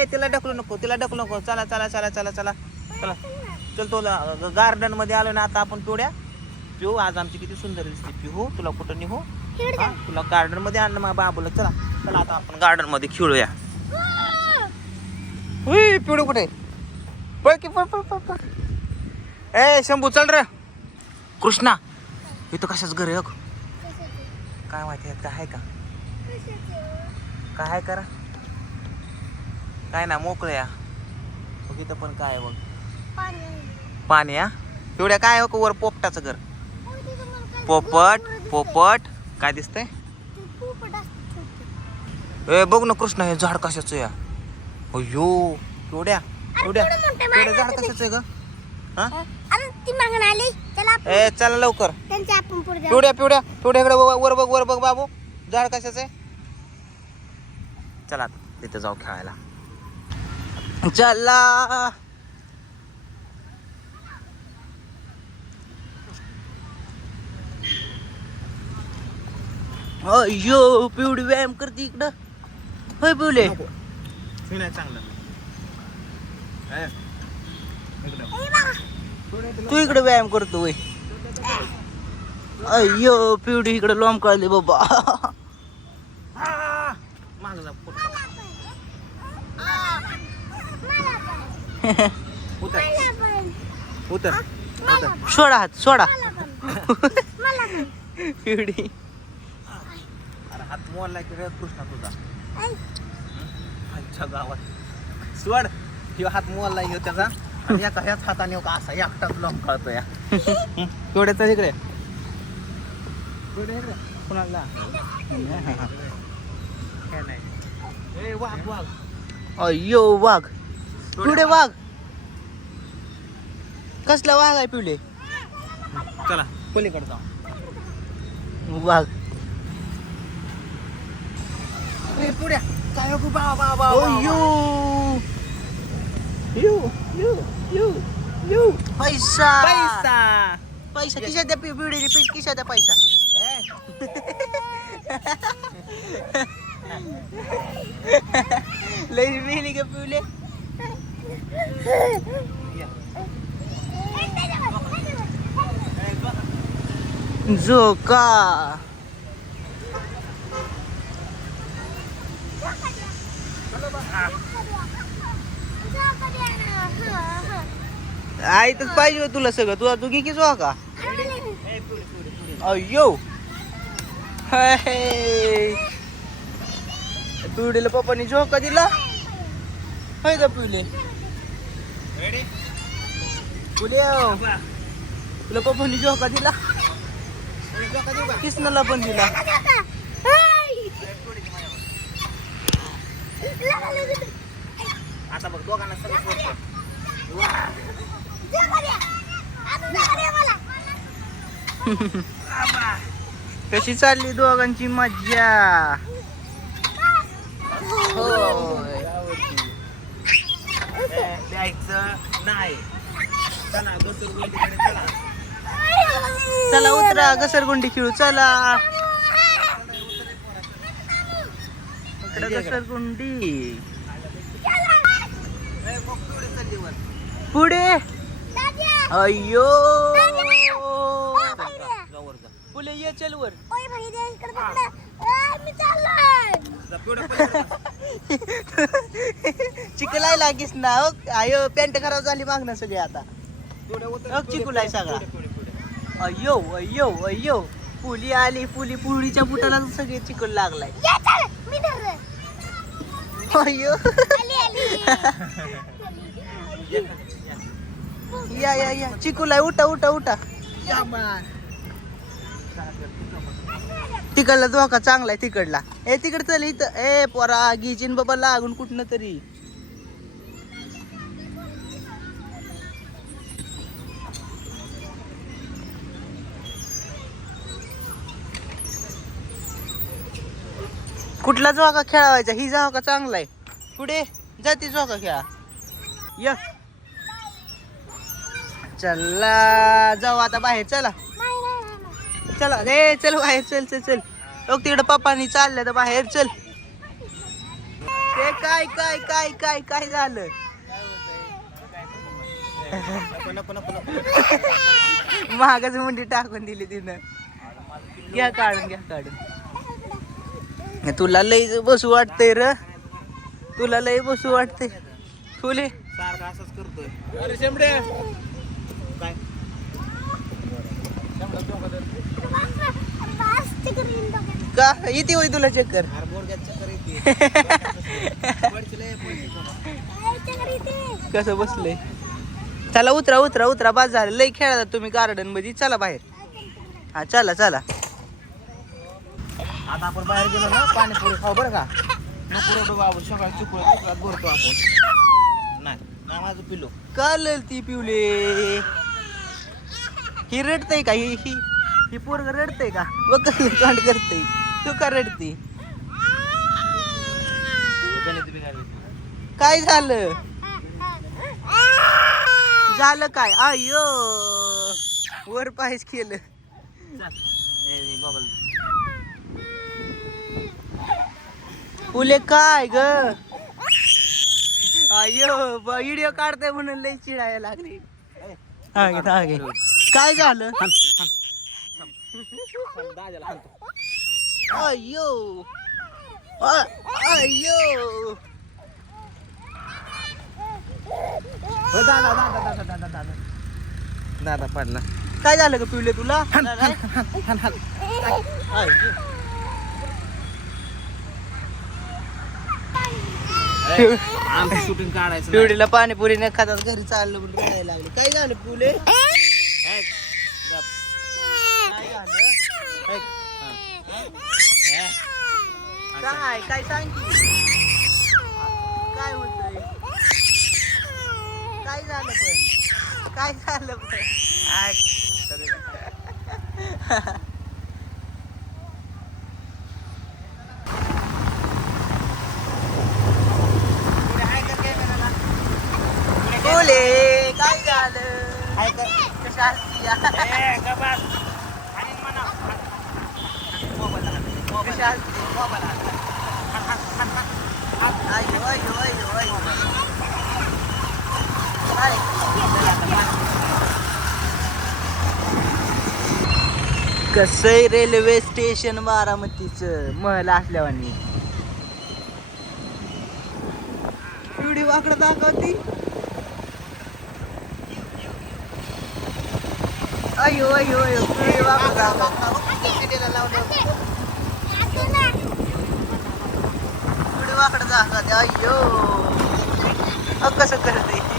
ए तिला ढकलू नको तिला ढकलू नको. चला चला चला चला चला. चला. चल तुला गार्डनमध्ये आलो ना आता आपण पिवड्या पिऊ आज आमची किती सुंदर दिसते. पिऊ तुला कुठं निघू हा, तुला गार्डनमध्ये आणलं मग बाबूला. चला चला आता आपण गार्डनमध्ये खेळूया. उई, पिवडू कुठे? पळ की पळ पळ पळ ए शंभू चल रे. कृष्णा इथं कशाच घर आहे? काय माहिती आहे काय आहे का? काय करा? काय ना मोकळं या. बघ इथं पण काय बघ. पाणी हा? पिवड्या काय हो वर पोपटाचं घर? पोपट पोपट काय दिसतंय? ए बघ ना कृष्णा हे झाड कशाचं या अयो पिवड्या पिवड्या पिवड्या झाड कशाचं आहे ग? हा? ए चला लवकर. पिवड्या पिवड्या पिवड्या इकडे बघ, वर बघ वर बघ बाबू. झाड कशाचं आहे? चला तिथे जाऊ खेळायला. चला. अयो पिवडी व्यायाम करते इकडं. होय पिवले. चांगलं तू इकडे व्यायाम करतो वय अय्यो पिवडी इकडे लोंब कळली बाबा माझा जा, पुढं. उतर. उतर. सोडा हात सोडा. पिवडी अरे हात मोडला की कृष्णा तुझा. आमच्या गावात. सोड. ह्यो हात मोडला ह्यो त्याचा. आणि एका ह्याच हाताने हो का असा एकटाच लॉंग कळतो या पिवड्याचा इकडे. कुणाला? ए वाघ. अय्यो वाघ. कसला वाघ आहे पिवले? चला. पलीकडे जाऊ. वाघ. पुढ्या काय बा बा बा अय्यो यू. यू यू यू पैसा. पैसा. पैसा. किशा द्या पिवडे किशा द्या पैसा. लई मिली का पिवले. झोका. तर पाहिजे तुला सगळं. तुला तू घे की झोका? अयो पिवडीला पप्पानी झोका दिला? होय पिवले. पुले तुला पप्पानी झोका दिला. किसनाला पण दिला. आता बघ दोघांना सगळं सोडतो. कशी चालली दोघांची मज्जा. ए, द्यायचं नाही. चला घसरगुंडीकडे चला. चला उतरा घसरगुंडी खेळू चला. इकडं घसरगुंडी. पुढे अय्यो. पुले ये चल वर. चिकलाय लागीस ना हो. आयो पॅन्ट खराब झाली मागणं सगळी आता. अग, पुढे, चिकूलाय सगळा. अय्यो अय्यो अय्यो. पुली आली पुली पुलीच्या बुटाला सगळे चिकल लागलाय. या चल मी धरलं अय्यो. आली आली. ये, ये. या. चिकूलाय उठा उठा उठा. तिकडला धोका चांगलाय तिकडला. ए तिकड चल इथं. ए पोरा गिचिन बाबा लागून कुठनं तरी. कुठला झोका खेळावायचा? ही झोका चांगला आहे. पुढे जाती जोका खेळा. य. चला जाऊ आता बाहेर. चला. चला. रे चल बाहेर. चल चल चल. लोक तिकडे पप्पानी चाललं तर बाहेर चल. ते काय काय काय काय काय झालं? महागाच मुंडी टाकून दिली तिनं. घ्या काढून घ्या काढून. तुला लय बसू वाटतंय र. तुला लय बसू वाटतंय. फुले. सारखा असंच करतोय अरे काय का? येते होय तुला चक्कर. कसं बसलंय? चला उतरा उतरा उतरा. बाद झालं. लय खेळा तुम्ही गार्डनमध्ये. चला बाहेर. हा चला चला. आता आपण बाहेर गेलो ना पाणीपुरी खाऊ बरं का? नको बाबू. सकाळी चुकलं चुकलात भरतो आपण. नाही माझं पिलो. काल ती पिवले. ही रडतय का? ही ही ही पोरग रडतय का? कसलं कांड करतय. तू का रडती. काय झालं? झालं काय? आयो वर पायच केलं. फुले काय ग? अयो व्हिडिओ काढते म्हणून लय चिडायला लागली. काय झालं? अयो अयो दादा दादा दादा दादा दादा दादा पडला काय झालं ग पिवले तुला? आमचं शूटिंग काढायचं नाही. पिवडीला पाणीपुरी न खातात घरी चाललं म्हणून रडायला लागले. काय झालं पिवले. काय झालं. काय काय सांग की काय होतंय काय झालं पण काय झालं पण आय. सगळे. पुढे आहे का कॅमेराला? पुढे कॅमेरा. बोले काय झालं आहे का? कशा असतीया? ए, गप बस. आणि म्हणा. मोबाईल कसंय रेल्वे स्टेशन बारामतीच? महल असल्यावानी एवढी वाकडं दाखवती. अयो अयो अयो एवढी वाकडं दाखवती लावलं वाकडं द्या. अयो अ कसं करते?